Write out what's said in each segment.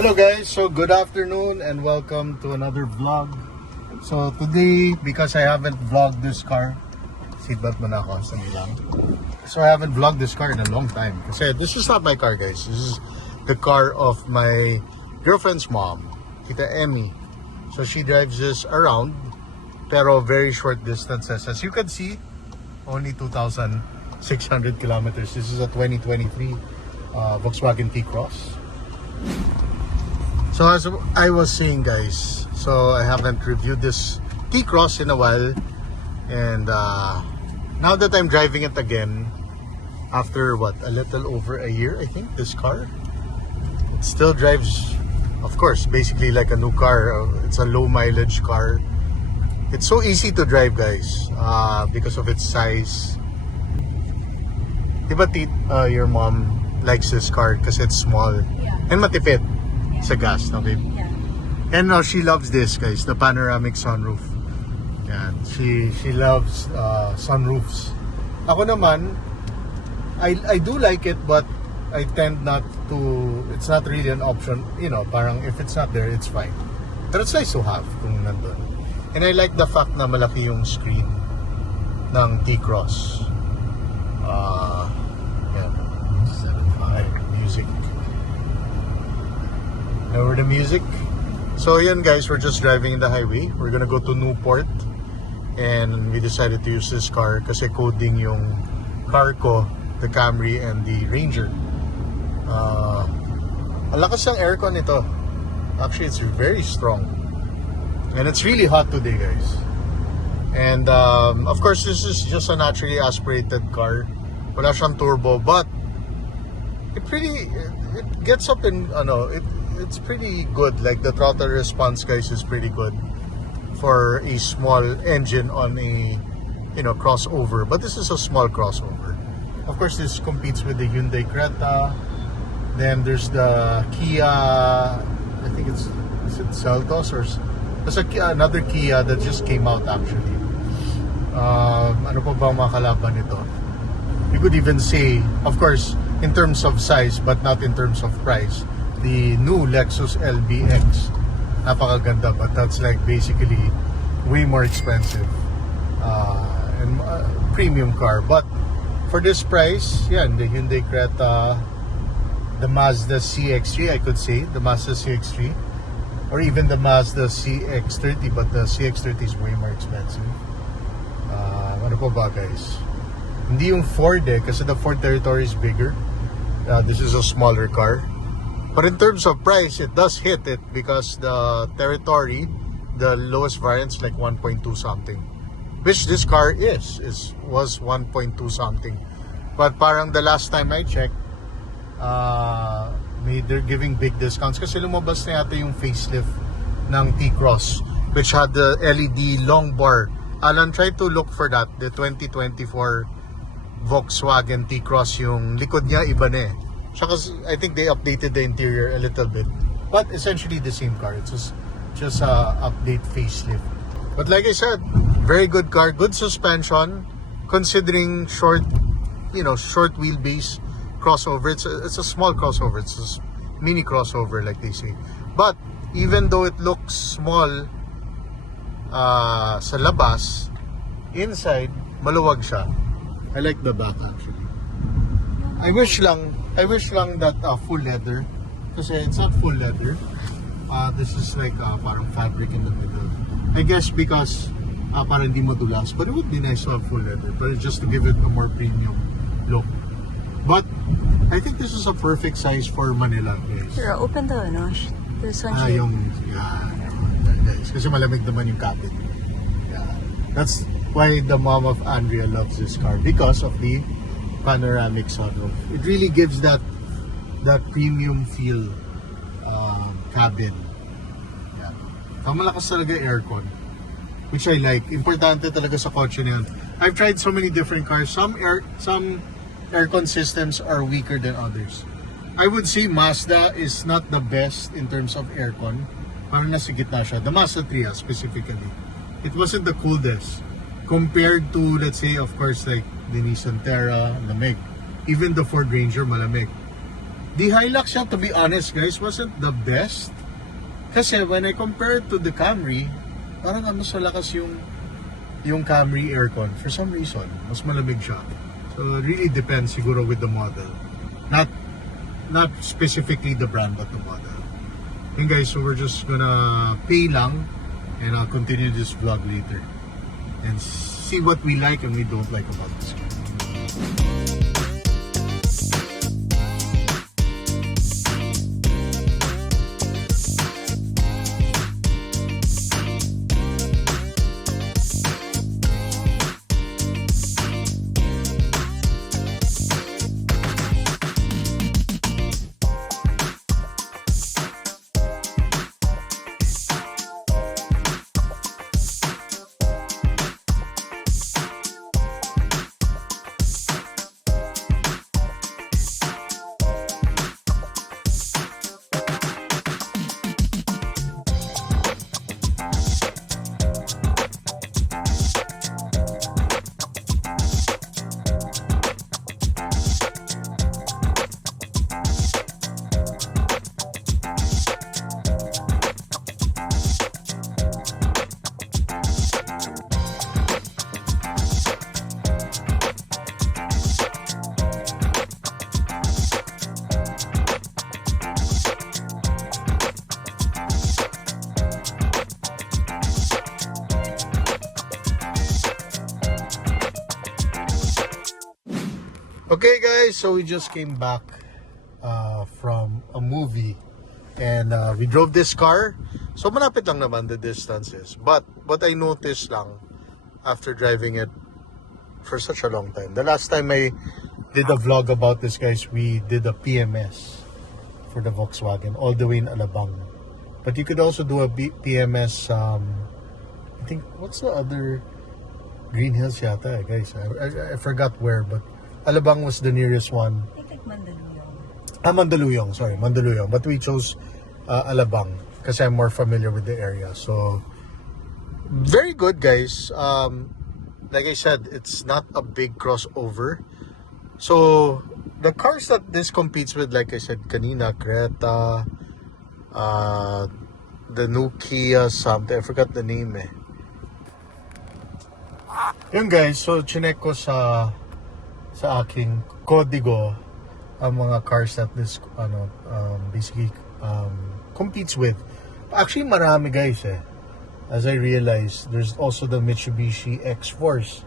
Hello guys, so good afternoon and welcome to another vlog. So today, because I haven't vlogged this car, seatbelt muna ako, sandali lang. So I haven't vlogged this car in a long time. Kasi this is not my car guys, this is the car of my girlfriend's mom, Tita Emmy. So she drives this around, pero very short distances. As you can see, only 2,600 kilometers. This is a 2023 Volkswagen T-Cross. So as I was saying guys, so I haven't reviewed this T-Cross in a while, and now that I'm driving it again after what, a little over a year I think, this car, it still drives, of course, basically like a new car. It's a low mileage car. It's so easy to drive guys, because of its size. Diba your mom likes this car because it's small, yeah, and matipid sa gas, no babe? Yeah. And now she loves this guys, the panoramic sunroof. Yan. She loves sunroofs. Ako naman, I do like it, but I tend not to, it's not really an option, you know, parang if it's not there, it's fine. But it's nice to have kung nandun. And I like the fact na malaki yung screen ng T-Cross. Yan. 7.5 music. Lower the music. So yan guys, we're just driving in the highway. We're gonna go to Newport, and we decided to use this car kasi coding yung car ko, the Camry and the Ranger. Ang lakas ng aircon nito. Actually, it's very strong, and it's really hot today guys. And of course, this is just a naturally aspirated car. Wala siyang turbo, but it gets up in it's pretty good. Like the throttle response guys is pretty good for a small engine on a, you know, crossover. But this is a small crossover. Of course, this competes with the Hyundai Creta. Then there's the Kia, I think is it Seltos, or there's another Kia that just came out actually. Ano pa ba mga kalaban nito? You could even say, of course, in terms of size but not in terms of price, the new Lexus LBX, napakaganda, but that's like basically way more expensive and premium car. But for this price, yeah, the Hyundai Creta, the Mazda CX-3, I could say, the Mazda CX-3, or even the Mazda CX-30, but the CX-30 is way more expensive. Ano pa ba guys? Hindi yung Ford kasi the Ford Territory is bigger. This is a smaller car. But in terms of price, it does hit it because the Territory, the lowest variant is like 1.2 something, which this car was 1.2 something. But parang the last time I checked, they're giving big discounts kasi lumabas na yata yung facelift ng T-Cross, which had the LED long bar. Alan, try to look for that, the 2024 Volkswagen T-Cross, yung likod niya iba na eh. I think they updated the interior a little bit, but essentially the same car. It's just update facelift. But like I said, very good car, good suspension, considering short wheelbase crossover. It's a small crossover. It's a mini crossover, like they say. But even though it looks small sa labas, inside maluwag siya. I like the back actually. I wish lang that full leather, kasi it's not full leather. This is like parang fabric in the middle. I guess because parang hindi madulas, but it would be nice to have full leather, but just to give it a more premium look. But I think this is a perfect size for Manila guys. Sure, open the sunshade. Guys, kasi malamig naman yung cabin. Yeah. That's why the mom of Andrea loves this car, because of the panoramic sunroof. It really gives that premium feel cabin. Yeah. Malakas talaga aircon, which I like. Importante talaga sa kotse na yan. I've tried so many different cars. Some aircon systems are weaker than others. I would say Mazda is not the best in terms of aircon. Parang nasa gitna siya. The Mazda 3 specifically. It wasn't the coolest compared to, let's say, of course, like the Nissan Terra, lamig. Even the Ford Ranger, malamig. The Hilux, to be honest guys, wasn't the best. Kasi when I compare it to the Camry, parang mas malakas yung Camry aircon. For some reason, mas malamig siya. So it really depends siguro with the model. Not specifically the brand, but the model. Okay guys, so we're just gonna pay lang and I'll continue this vlog later. And see what we like and we don't like about this car. Okay guys, so we just came back from a movie and we drove this car. So malapit lang naman the distances. But what I noticed lang after driving it for such a long time. The last time I did a vlog about this guys, we did a PMS for the Volkswagen all the way in Alabang. But you could also do a PMS, I think, what's the other? Green Hills yata guys. I forgot where, but Alabang was the nearest one. I think Mandaluyong. Mandaluyong, sorry, Mandaluyong. But we chose Alabang kasi I'm more familiar with the area. So, very good guys. Like I said, it's not a big crossover. So, the cars that this competes with, like I said, kanina, Creta, the new Kia something, I forgot the name eh. Yun guys, so chinek ko sa aking kodigo ang mga cars that this basically competes with. Actually marami guys eh. As I realized, there's also the Mitsubishi X-Force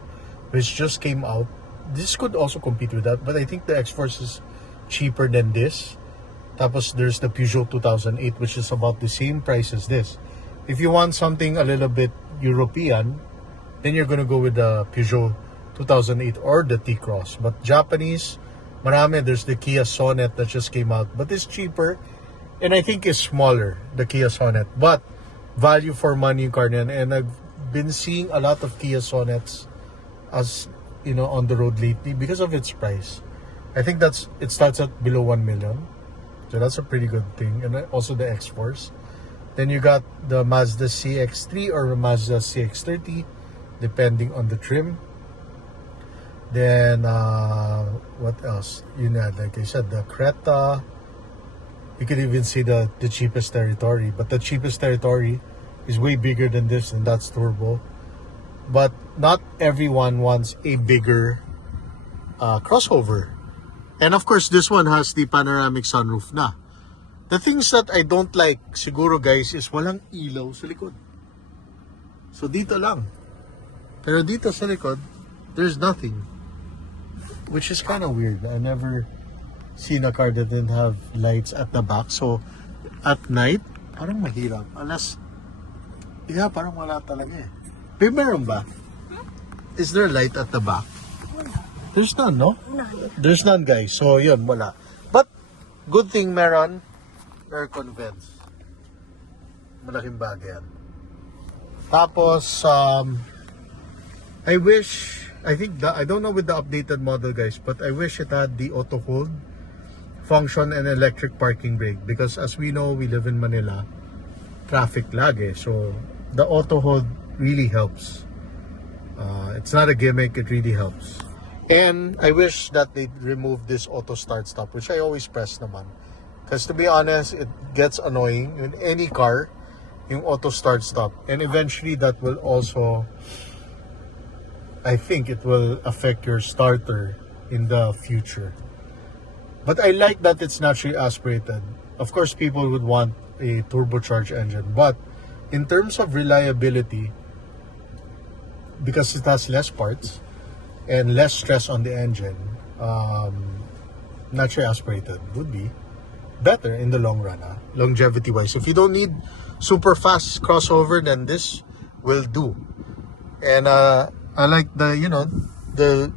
which just came out. This could also compete with that, but I think the X-Force is cheaper than this. Tapos there's the Peugeot 2008 which is about the same price as this. If you want something a little bit European, then you're gonna go with the Peugeot 2008 or the T-Cross. But Japanese, marami. There's the Kia Sonet that just came out, but it's cheaper and I think it's smaller, the Kia Sonet, but value for money car na yan. And I've been seeing a lot of Kia Sonets as on the road lately because of its price. I think it starts at below 1 million, so that's a pretty good thing. And also the X-Force. Then you got the Mazda CX-3 or Mazda CX-30 depending on the trim. Then what else? Like I said, the Creta. You could even see the cheapest territory, but the cheapest territory is way bigger than this, and that's turbo. But not everyone wants a bigger crossover. And of course, this one has the panoramic sunroof na. The things that I don't like, siguro guys, is walang ilaw sa likod. So dito lang. Pero dito sa likod, there's nothing. Which is kind of weird. I never seen a car that didn't have lights at the back. So, at night, parang mahirap. Unless, parang wala talaga eh. Pero meron ba? Is there light at the back? There's none, no? No. There's none, guys. So, yun, wala. But, good thing meron aircon vents. Malaking bagay yan. Tapos, I don't know with the updated model guys, but I wish it had the auto hold function and electric parking brake, because as we know, we live in Manila, traffic lag eh. So the auto hold really helps. It's not a gimmick, it really helps. And I wish that they remove this auto start stop, which I always press naman. Because to be honest, it gets annoying in any car, yung auto start stop. And eventually that will also, I think it will affect your starter in the future. But I like that it's naturally aspirated. Of course, people would want a turbocharged engine. But in terms of reliability, because it has less parts and less stress on the engine, naturally aspirated would be better in the long run, longevity wise. If you don't need super fast crossover, then this will do. And I like the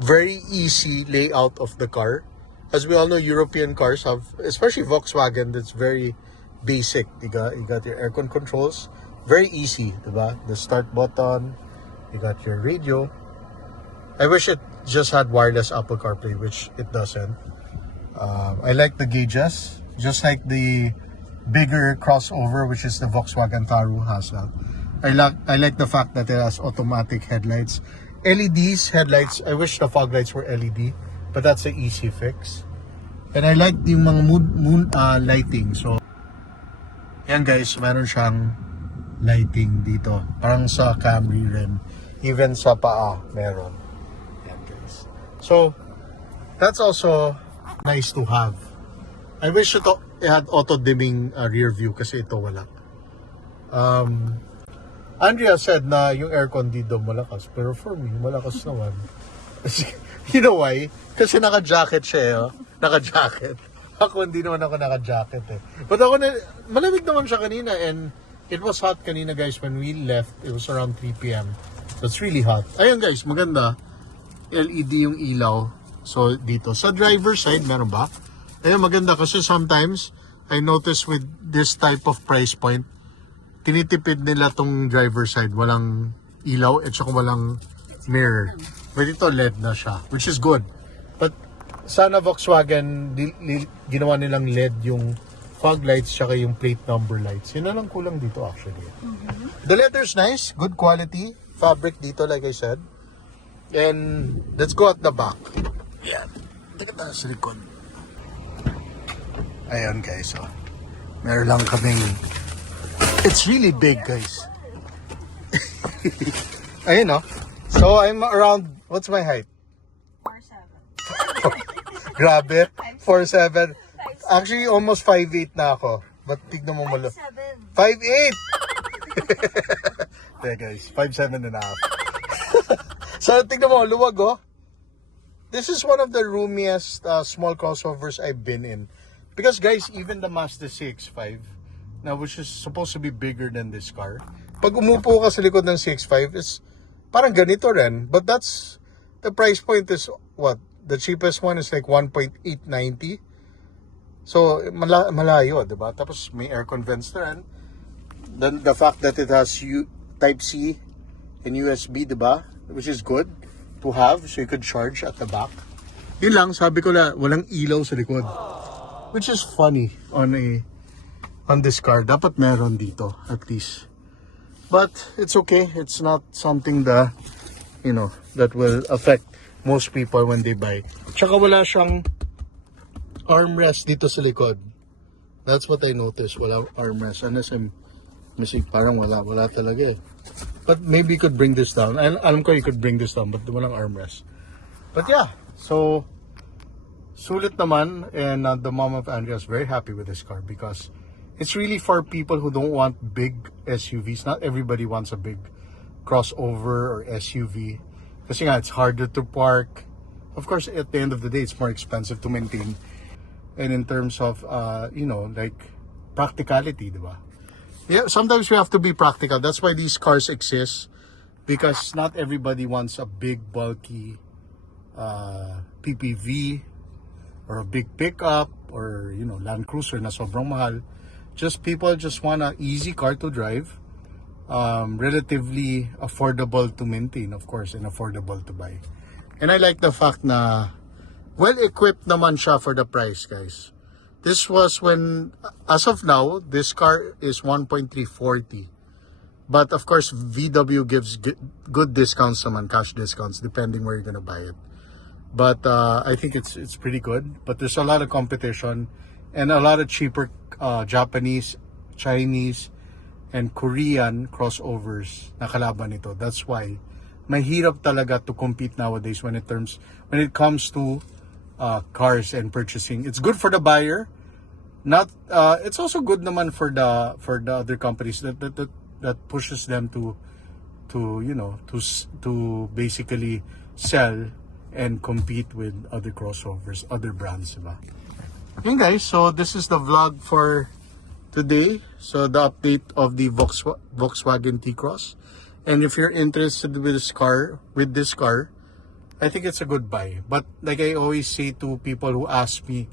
very easy layout of the car. As we all know, European cars have, especially Volkswagen, that's very basic. You got your aircon controls, very easy, diba? The start button, you got your radio. I wish it just had wireless Apple CarPlay, which it doesn't. I like the gauges, just like the bigger crossover, which is the Volkswagen Taru has that. I like the fact that it has automatic headlights. LEDs headlights, I wish the fog lights were LED, but that's an easy fix. And I like yung mga moon lighting. So, yan guys, meron siyang lighting dito. Parang sa Camry rin. Even sa paa, meron. Yan guys. So, that's also nice to have. I wish it had auto-dimming rear view kasi ito wala. Andrea said na yung aircon dito malakas, pero for me, malakas naman. You know why? Kasi naka-jacket siya eh. Naka-jacket. Ako hindi naman ako naka-jacket eh. But ako malamig naman siya kanina, and it was hot kanina guys when we left. It was around 3 p.m. So it's really hot. Ayun guys, maganda. LED yung ilaw. So dito. Sa driver's side, meron ba? Ayun, maganda kasi sometimes I notice with this type of price point, tinitipid nila tong driver's side. Walang ilaw at saka walang mirror. But ito LED na siya, which is good. But sana Volkswagen, ginawa nilang LED yung fog lights saka yung plate number lights. Yun na lang kulang dito actually. The leather's nice, good quality. Fabric dito like I said. And let's go at the back. Yan. Tika tayo sa likod. Ayan guys, oh. Meron lang kaming... It's really big guys. Ayun oh. So I'm around, what's my height? 4'7". Grabe, 4'7". Actually, almost 5'8 na ako. But tignan mo 5'7". 5'8! Yeah guys, 5'7 and a half. So tignan mo, luwag oh. This is one of the roomiest small crossovers I've been in. Because guys, even the Mazda CX-5, now which is supposed to be bigger than this car, pag umupo ka sa likod ng CX-5, is parang ganito rin. But that's, the price point is what? The cheapest one is like 1.890. So, malayo, diba? Tapos may aircon vents na rin. Then the fact that it has Type-C and USB, diba? Which is good to have, so you could charge at the back. Yun lang, sabi ko na, walang ilaw sa likod. Which is funny on this car. Dapat meron dito, at least. But it's okay. It's not something that, that will affect most people when they buy. Tsaka wala siyang armrest dito sa likod. That's what I noticed. Wala armrest. Unless I'm missing, parang wala talaga eh. But maybe you could bring this down. Alam ko you could bring this down, but walang armrest. But yeah, so sulit naman, and the mom of Andrea is very happy with this car because it's really for people who don't want big SUVs. Not everybody wants a big crossover or SUV. Kasi nga, it's harder to park. Of course, at the end of the day, it's more expensive to maintain. And in terms of, like practicality, diba? Yeah, sometimes we have to be practical. That's why these cars exist. Because not everybody wants a big, bulky PPV or a big pickup or, Land Cruiser na sobrang mahal. People just want an easy car to drive. Relatively affordable to maintain, of course, and affordable to buy. And I like the fact na well-equipped naman siya for the price, guys. This was when, as of now, this car is 1.340. But of course, VW gives good discounts naman, cash discounts, depending where you're gonna buy it. but I think it's pretty good. But there's a lot of competition and a lot of cheaper Japanese, Chinese, and Korean crossovers na kalaban nito. That's why mahirap talaga to compete nowadays when it comes to cars and purchasing. It's good for the buyer. Not it's also good naman for the other companies that pushes them to basically sell and compete with other crossovers, other brands, diba? Okay guys, so this is the vlog for today. So the update of the Volkswagen T-Cross. And if you're interested with this car, I think it's a good buy. But like I always say to people who ask me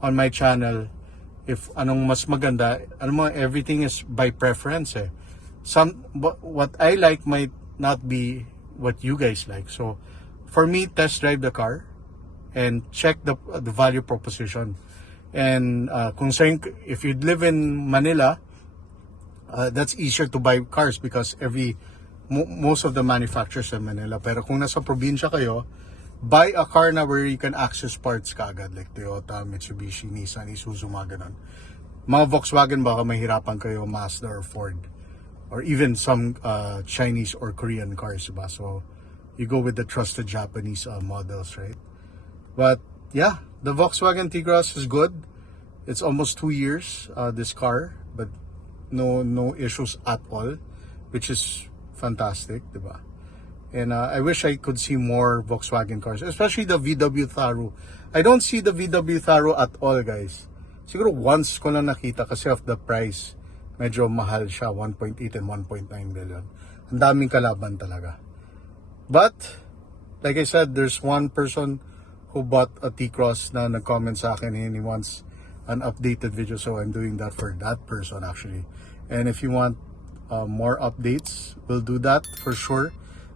on my channel if anong mas maganda, everything is by preference eh. What I like might not be what you guys like. So for me, test drive the car and check the value proposition. And if you live in Manila, that's easier to buy cars because most of the manufacturers in Manila. Pero kung nasa probinsya kayo, buy a car na where you can access parts kaagad like Toyota, Mitsubishi, Nissan, Isuzu, mga ganun. Mga Volkswagen baka mahirapan kayo, Mazda or Ford, or even some Chinese or Korean cars, diba? So you go with the trusted Japanese models, right? But yeah, the Volkswagen T-Cross is good. It's almost 2 years, this car, but no issues at all, which is fantastic, diba? And I wish I could see more Volkswagen cars, especially the VW Tharu. I don't see the VW Tharu at all, guys. Siguro once ko lang nakita kasi of the price. Medyo mahal siya, 1.8 and 1.9 million. Ang daming kalaban talaga. But, like I said, there's one person who bought a T-Cross na nag-comment sa akin and he wants an updated video. So I'm doing that for that person actually. And if you want more updates, we'll do that for sure.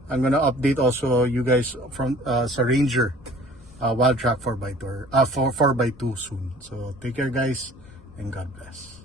I'm gonna update also you guys from sa Ranger Wild Track 4x2 soon. So take care guys and God bless.